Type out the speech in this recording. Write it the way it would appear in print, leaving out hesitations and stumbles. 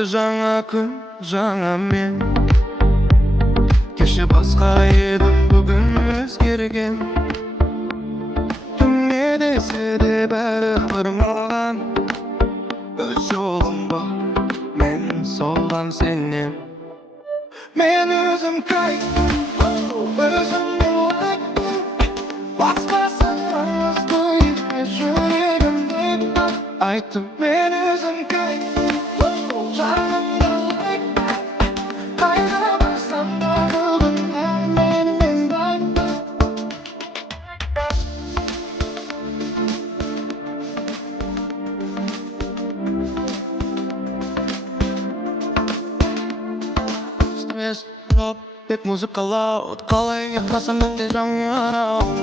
айтты жаңа күн, жаңа мен. Кеше басқа едім, бүгін өзгерген. Түнге десе де бәрі қырмаған. Өз жолым бар, мен солған сенен. Мен өзім кайфпын, өзімнен лайкпын. Баспасаңызды етме жүрегімді. Айттым мен өзім кайфпын, жанымда лайк. Қайда барсам да бүгін менімен лайк. Стресс жоқ, тек музыкалау. Қалай ұйықтасам менде жаңа.